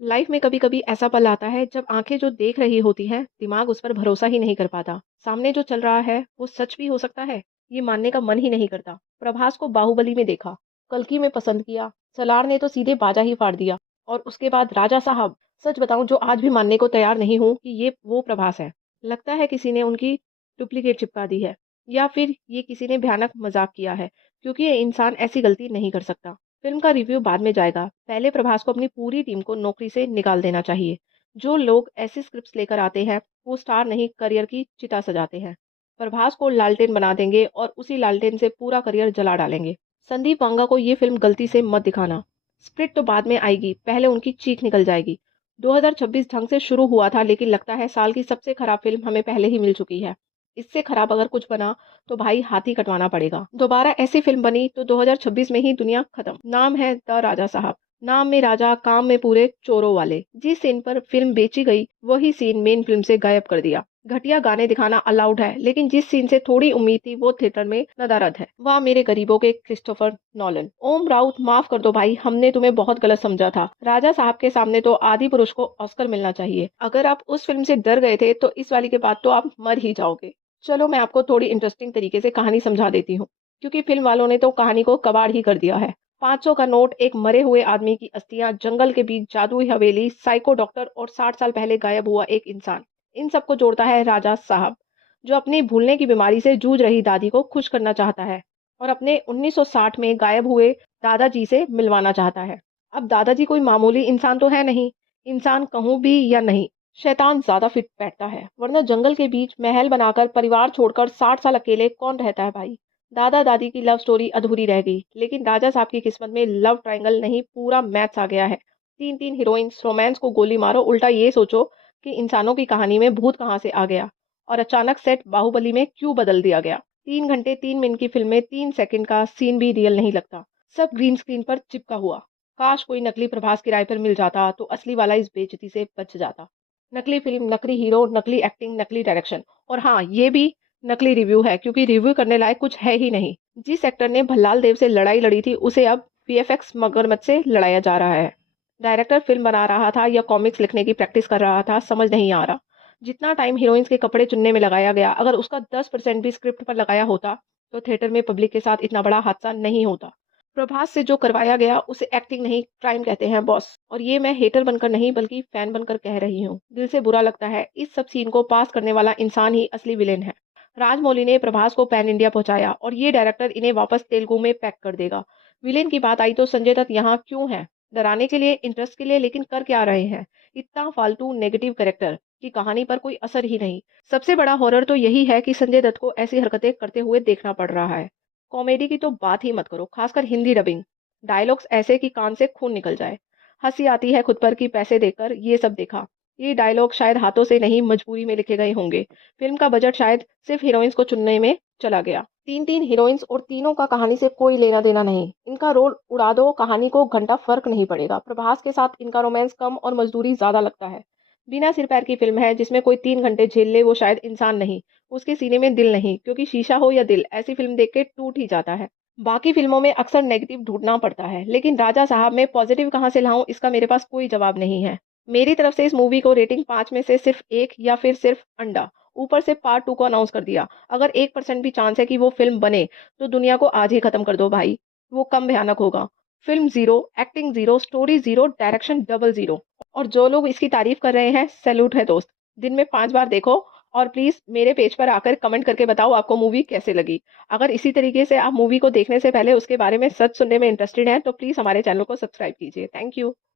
Life में कभी-कभी ऐसा पल आता है जब आंखें जो देख रही होती हैं, दिमाग उस पर भरोसा ही नहीं कर पाता। सामने जो चल रहा है, वो सच भी हो सकता है, ये मानने का मन ही नहीं करता। प्रभास को बाहुबली में देखा, कल्कि में पसंद किया, सलार ने तो सीधे बाजा ही फाड़ दिया और उसके बाद राजा साहब। सच बताऊं जो आज भी मानने को तैयार नहीं हूं कि ये वो प्रभास है। लगता है किसी ने उनकी डुप्लीकेट चिपका दी है या फिर ये किसी ने भयानक मजाक किया है, क्योंकि ये इंसान ऐसी गलती नहीं कर सकता। फिल्म का रिव्यू बाद में जाएगा। पहले प्रभास को अपनी पूरी टीम को नौकरी से निकाल देना चाहिए। जो लोग ऐसी स्क्रिप्ट्स लेकर आते हैं, वो स्टार नहीं करियर की चिता सजाते हैं। प्रभास को लालटेन बना देंगे और उसी लालटेन से पूरा करियर जला डालेंगे। संदीप वांगा को ये फिल्म गलती से मत दिखाना। स्प्रिट तो बाद में आएगी, पहले उनकी चीख निकल जाएगी। 2026 ढंग से शुरू हुआ था, लेकिन लगता है साल की सबसे खराब फिल्म हमें पहले ही मिल चुकी है। इससे खराब अगर कुछ बना तो भाई हाथ ही कटवाना पड़ेगा। दोबारा ऐसी फिल्म बनी तो 2026 में ही दुनिया खत्म। नाम है द राजा साहब। नाम में राजा, काम में पूरे चोरों वाले। जिस सीन पर फिल्म बेची गई, वही सीन मेन फिल्म से गायब कर दिया। घटिया गाने दिखाना अलाउड है, लेकिन जिस सीन से थोड़ी उम्मीद थी वो थिएटर में नदारद है। वाह मेरे गरीबों के क्रिस्टोफर नॉलन। ओम राउत, माफ कर दो भाई, हमने तुम्हें बहुत गलत समझा था। राजा साहब के सामने तो आदि पुरुष को ऑस्कर मिलना चाहिए। अगर आप उस फिल्म से डर गए थे तो इस वाली के बाद तो आप मर ही जाओगे। चलो मैं आपको थोड़ी इंटरेस्टिंग तरीके से कहानी समझा देती हूँ, क्योंकि फिल्म वालों ने तो कहानी को कबाड़ ही कर दिया है। 500 का नोट, एक मरे हुए आदमी की अस्थियां, जंगल के बीच जादुई हवेली, साइको डॉक्टर और 60 साल पहले गायब हुआ एक इंसान। इन सबको जोड़ता है राजा साहब, जो अपनी भूलने की बीमारी से जूझ रही दादी को खुश करना चाहता है और अपने 1960 में गायब हुए दादाजी से मिलवाना चाहता है। अब दादाजी कोई मामूली इंसान तो है नहीं, इंसान कहूं भी या नहीं, शैतान ज्यादा फिट बैठता है। वरना जंगल के बीच महल बनाकर परिवार छोड़कर 60 साल अकेले कौन रहता है भाई। दादा दादी की लव स्टोरी अधूरी रह गई, लेकिन राजा साहब की किस्मत में लव ट्रायंगल नहीं, पूरा मैथ्स आ गया है। तीन तीन हीरोइंस, रोमांस को गोली मारो। उल्टा ये सोचो कि इंसानों की कहानी में भूत कहाँ से आ गया और अचानक सेट बाहुबली में क्यों बदल दिया गया। 3 घंटे 3 मिनट की फिल्म में 3 सेकंड का सीन भी रियल नहीं लगता, सब ग्रीन स्क्रीन पर चिपका हुआ। काश कोई नकली प्रभास किराए पर मिल जाता तो असली वाला इस बेइज्जती से बच जाता। नकली फिल्म, नकली हीरो, नकली एक्टिंग, नकली डायरेक्शन और हाँ, ये भी नकली रिव्यू है, क्योंकि रिव्यू करने लायक कुछ है ही नहीं। जिस एक्टर ने भल्लाल देव से लड़ाई लड़ी थी, उसे अब वीएफएक्स मगरमच्छ से लड़ाया जा रहा है। डायरेक्टर फिल्म बना रहा था या कॉमिक्स लिखने की प्रैक्टिस कर रहा था, समझ नहीं आ रहा। जितना टाइम हीरोइंस के कपड़े चुनने में लगाया गया, अगर उसका 10% भी स्क्रिप्ट पर लगाया होता तो थिएटर में पब्लिक के साथ इतना बड़ा हादसा नहीं होता। प्रभास से जो करवाया गया उसे एक्टिंग नहीं, क्राइम कहते हैं बॉस। और ये मैं हेटर बनकर नहीं बल्कि फैन बनकर कह रही हूँ। दिल से बुरा लगता है, इस सब सीन को पास करने वाला इंसान ही असली विलेन है। राजमौली ने प्रभास को पैन इंडिया पहुंचाया और ये डायरेक्टर इन्हें वापस तेलुगु में पैक कर देगा। विलेन की बात आई तो संजय दत्त यहाँ क्यों है? डराने के लिए, इंटरेस्ट के लिए, लेकिन कर क्या रहे हैं? इतना फालतू नेगेटिव कैरेक्टर की कहानी पर कोई असर ही नहीं। सबसे बड़ा हॉरर तो यही है कि संजय दत्त को ऐसी हरकतें करते हुए देखना पड़ रहा है। कॉमेडी की तो बात ही मत करो, खासकर हिंदी डबिंग। डायलॉग्स ऐसे कि कान से खून निकल जाए। हंसी आती है खुद पर कि पैसे देकर ये सब देखा। ये डायलॉग शायद हाथों से नहीं, मजबूरी में लिखे गए होंगे। फिल्म का बजट शायद सिर्फ हीरोइंस को चुनने में चला गया। तीन तीन हीरोइंस और तीनों का कहानी से कोई लेना देना नहीं। इनका रोल उड़ा दो, कहानी को घंटा फर्क नहीं पड़ेगा। प्रभास के साथ इनका रोमांस कम और मजदूरी ज्यादा लगता है। बिना सिर पैर की फिल्म है, जिसमें कोई 3 घंटे झेल ले वो शायद इंसान नहीं, उसके सीने में दिल नहीं, क्योंकि शीशा हो या दिल, ऐसी फिल्म देख के टूट ही जाता है। बाकी फिल्मों में अक्सर नेगेटिव ढूंढना पड़ता है, लेकिन राजा साहब में पॉजिटिव कहाँ से लाऊं, इसका मेरे पास कोई जवाब नहीं है। मेरी तरफ से इस मूवी को रेटिंग 5 में से सिर्फ 1 या फिर सिर्फ अंडा। ऊपर से पार्ट 2 को अनाउंस कर दिया। अगर 1% भी चांस है कि वो फिल्म बने तो दुनिया को आज ही खत्म कर दो भाई। वो कम भयानक होगा। Film zero, acting zero, story zero, direction double zero. और जो लोग इसकी तारीफ कर रहे हैं, सैल्यूट है दोस्त। दिन में 5 बार देखो और प्लीज मेरे पेज पर आकर कमेंट करके बताओ आपको मूवी कैसे लगी। अगर इसी तरीके से आप मूवी को देखने से पहले उसके बारे में सच सुनने में इंटरेस्टेड हैं तो प्लीज हमारे चैनल को सब्सक्राइब कीजिए। Thank you.